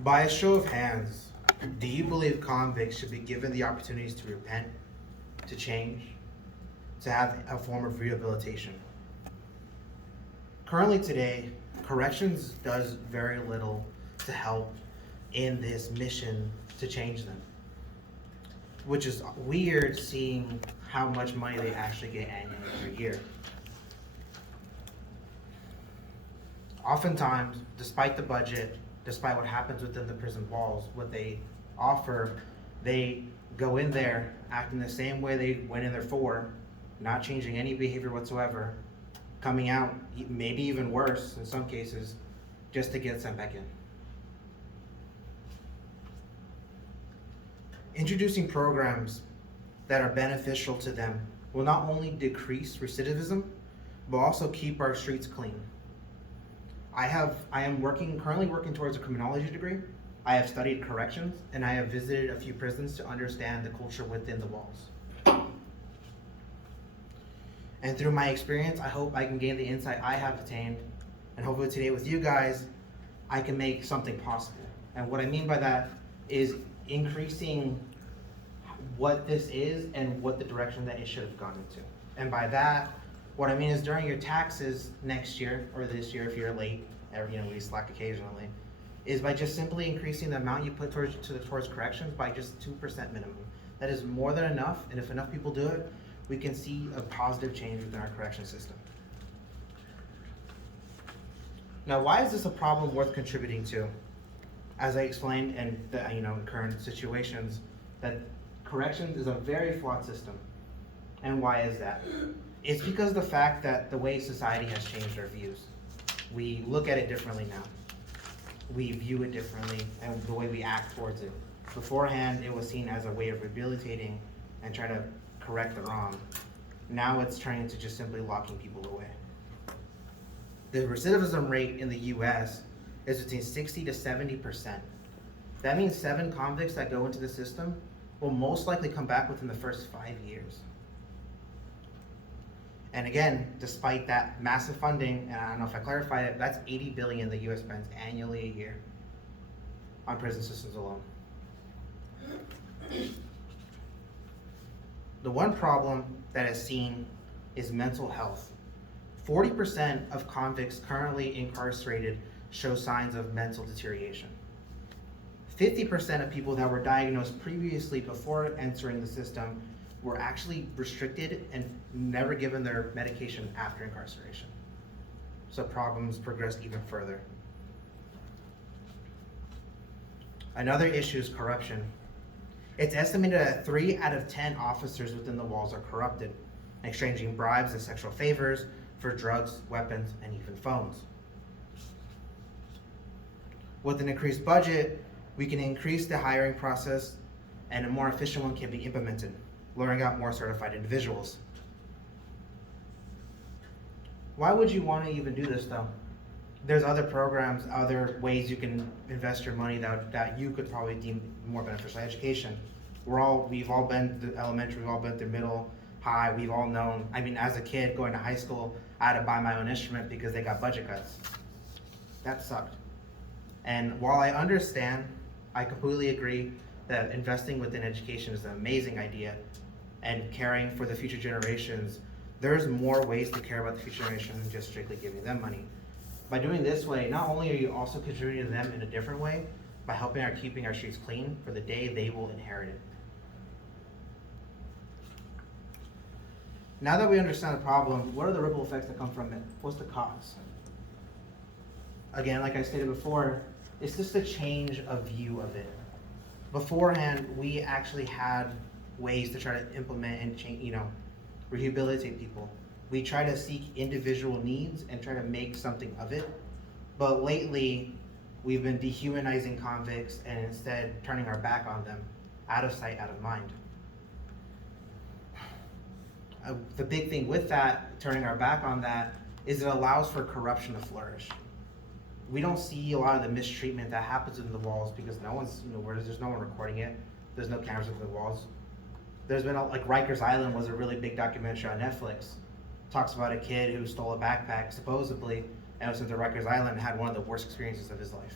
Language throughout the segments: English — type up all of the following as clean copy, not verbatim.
By a show of hands, do you believe convicts should be given the opportunities to repent, to change, to have a form of rehabilitation? Currently today, corrections does very little to help in this mission to change them, which is weird seeing how much money they actually get annually per year. Oftentimes, despite the budget, despite what happens within the prison walls, what they offer, they go in there acting the same way they went in there for, not changing any behavior whatsoever, coming out maybe even worse in some cases, just to get sent back in. Introducing programs that are beneficial to them will not only decrease recidivism, but also keep our streets clean. I am currently working towards a criminology degree. I have studied corrections, and I have visited a few prisons to understand the culture within the walls. And through my experience, I hope I can gain the insight I have attained, and hopefully today with you guys, I can make something possible. And what I mean by that is increasing what this is and what the direction that it should have gone into. And by that, what I mean is during your taxes next year, or this year if you're late, or we slack occasionally, is by just simply increasing the amount you put towards corrections by just 2% minimum. That is more than enough, and if enough people do it, we can see a positive change within our correction system. Now, why is this a problem worth contributing to? As I explained in the current situations, that corrections is a very flawed system. And why is that? It's because of the fact that the way society has changed our views. We look at it differently now. We view it differently, and the way we act towards it. Beforehand, it was seen as a way of rehabilitating and trying to correct the wrong. Now it's turning into just simply locking people away. The recidivism rate in the US is between 60 to 70%. That means 7 convicts that go into the system will most likely come back within the first 5 years. And again, despite that massive funding, and I don't know if I clarified it, that's $80 billion the US spends annually a year on prison systems alone. The one problem that is seen is mental health. 40% of convicts currently incarcerated show signs of mental deterioration. 50% of people that were diagnosed previously before entering the system were actually restricted and never given their medication after incarceration. So problems progressed even further. Another issue is corruption. It's estimated that 3 out of 10 officers within the walls are corrupted, exchanging bribes and sexual favors for drugs, weapons, and even phones. With an increased budget, we can increase the hiring process, and a more efficient one can be implemented, luring out more certified individuals. Why would you want to even do this though? There's other programs, other ways you can invest your money that you could probably deem more beneficial. Education. We've all been through elementary, we've all been through middle, high, we've all known. I mean, as a kid going to high school, I had to buy my own instrument because they got budget cuts. That sucked. And while I understand, I completely agree that investing within education is an amazing idea, and caring for the future generations, there's more ways to care about the future generation than just strictly giving them money. By doing this way, not only are you also contributing to them in a different way, by helping keeping our streets clean for the day they will inherit it. Now that we understand the problem, what are the ripple effects that come from it? What's the cause? Again, like I stated before, it's just a change of view of it. Beforehand, we actually had ways to try to implement and change, rehabilitate people. We try to seek individual needs and try to make something of it. But lately, we've been dehumanizing convicts and instead turning our back on them, out of sight, out of mind. The big thing with that, turning our back on that, is it allows for corruption to flourish. We don't see a lot of the mistreatment that happens in the walls because no one's, there's no one recording it. There's no cameras in the walls. There's been, like Rikers Island was a really big documentary on Netflix. Talks about a kid who stole a backpack, supposedly, and was sent to Rikers Island and had one of the worst experiences of his life.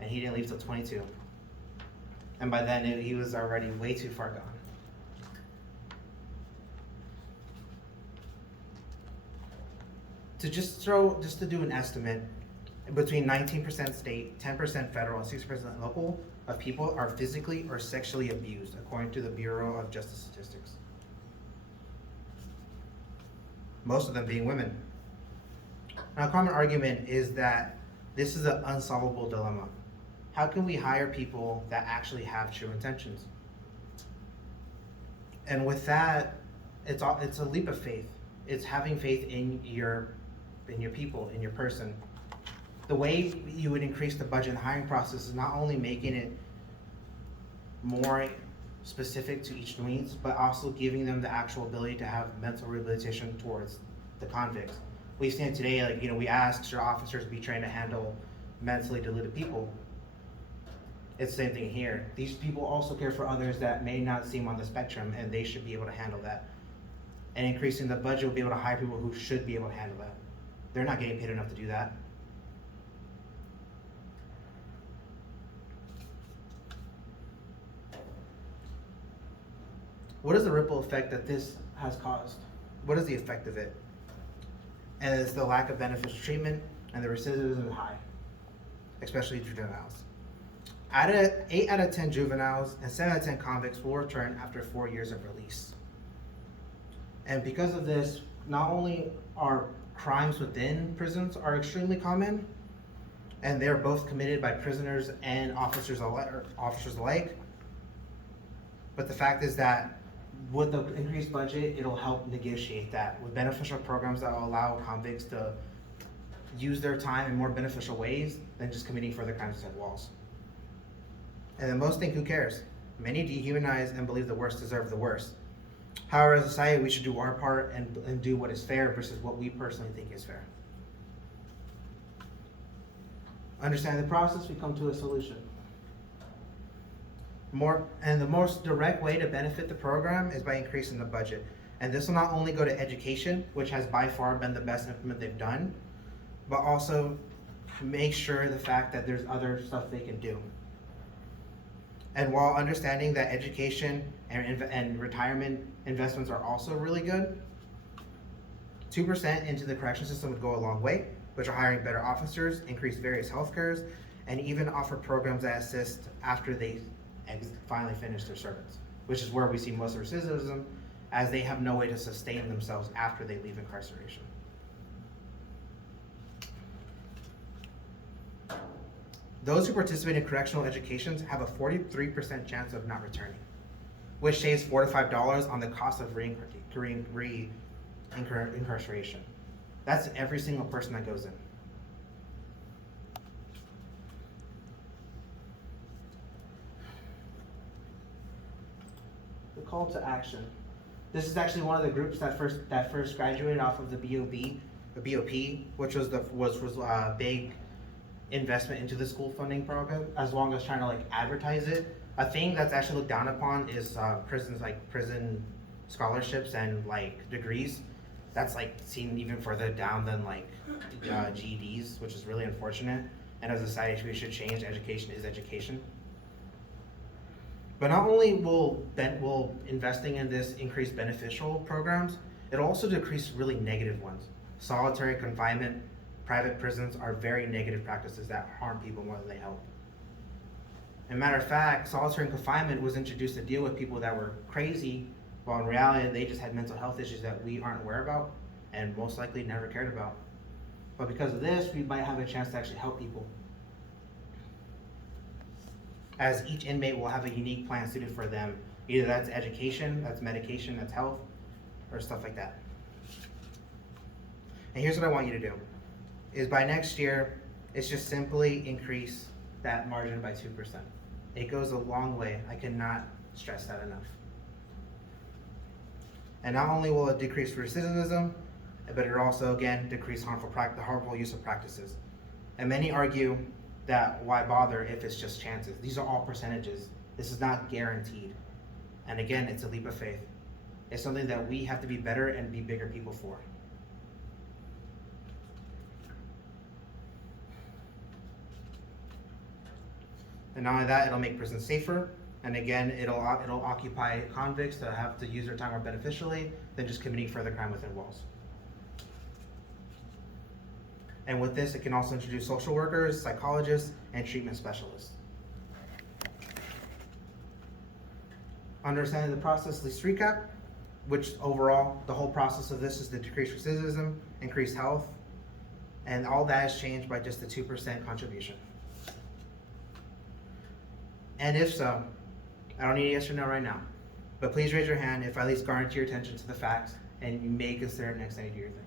and he didn't leave till 22. And by then, he was already way too far gone. Just to do an estimate, between 19% state, 10% federal, and 6% local of people are physically or sexually abused, according to the Bureau of Justice Statistics. Most of them being women. Now, a common argument is that this is an unsolvable dilemma. How can we hire people that actually have true intentions? And with that, it's a leap of faith. It's having faith in your people, in your person. The way you would increase the budget and hiring process is not only making it more specific to each needs, but also giving them the actual ability to have mental rehabilitation towards the convicts. We've seen it today, like, we ask should officers be trained to handle mentally deluded people. It's the same thing here. These people also care for others that may not seem on the spectrum, and they should be able to handle that. And increasing the budget will be able to hire people who should be able to handle that. They're not getting paid enough to do that. What is the ripple effect that this has caused? What is the effect of it? And it's the lack of beneficial treatment, and the recidivism is high, especially juveniles. 8 out of 10 juveniles and 7 out of 10 convicts will return after 4 years of release. And because of this, not only are crimes within prisons are extremely common, and they're both committed by prisoners and officers alike, but the fact is that with the increased budget, it'll help negotiate that with beneficial programs that will allow convicts to use their time in more beneficial ways than just committing further crimes inside walls. And then most think, who cares? Many dehumanize and believe the worst deserve the worst. However, as a society, we should do our part and do what is fair versus what we personally think is fair. Understanding the process, we come to a solution. The most direct way to benefit the program is by increasing the budget. And this will not only go to education, which has by far been the best implement they've done, but also make sure the fact that there's other stuff they can do. And while understanding that education and retirement investments are also really good, 2% into the correction system would go a long way, which are hiring better officers, increase various health cares, and even offer programs that assist after they finally finish their service, which is where we see most of recidivism, as they have no way to sustain themselves after they leave incarceration. Those who participate in correctional educations have a 43% chance of not returning, which saves $4 to $5 on the cost of incarceration. That's every single person that goes in. The call to action. This is actually one of the groups that first graduated off of the BOP, which was a big investment into the school funding program, as long as trying to advertise it. A thing that's actually looked down upon is prisons, prison scholarships and degrees. That's seen even further down than GEDs, which is really unfortunate. And as a society, we should change. Education is education. But not only will investing in this increase beneficial programs, it'll also decrease really negative ones. Solitary confinement, private prisons are very negative practices that harm people more than they help. As a matter of fact, solitary confinement was introduced to deal with people that were crazy, while in reality they just had mental health issues that we aren't aware about and most likely never cared about. But because of this, we might have a chance to actually help people, as each inmate will have a unique plan suited for them. Either that's education, that's medication, that's health, or stuff like that. And here's what I want you to do, is by next year, it's just simply increase that margin by 2%. It goes a long way. I cannot stress that enough. And not only will it decrease recidivism, but it also, again, decrease the harmful use of practices. And many argue that why bother if it's just chances? These are all percentages. This is not guaranteed. And again, it's a leap of faith. It's something that we have to be better and be bigger people for. And not only that, it'll make prisons safer. And again, it'll occupy convicts to have to use their time more beneficially than just committing further crime within walls. And with this, it can also introduce social workers, psychologists, and treatment specialists. Understanding the process, least recap, which overall, the whole process of this is to decrease recidivism, increase health, and all that is changed by just the 2% contribution. And if so, I don't need a yes or no right now, but please raise your hand if I at least garner your attention to the facts and you may consider it next time you do your thing.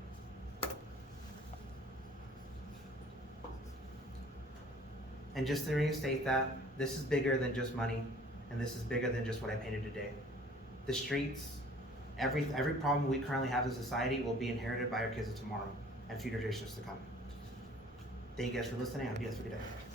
And just to restate that, this is bigger than just money, and this is bigger than just what I painted today. The streets, every problem we currently have in society will be inherited by our kids of tomorrow and future generations to come. Thank you guys for listening. I hope you guys have a good day.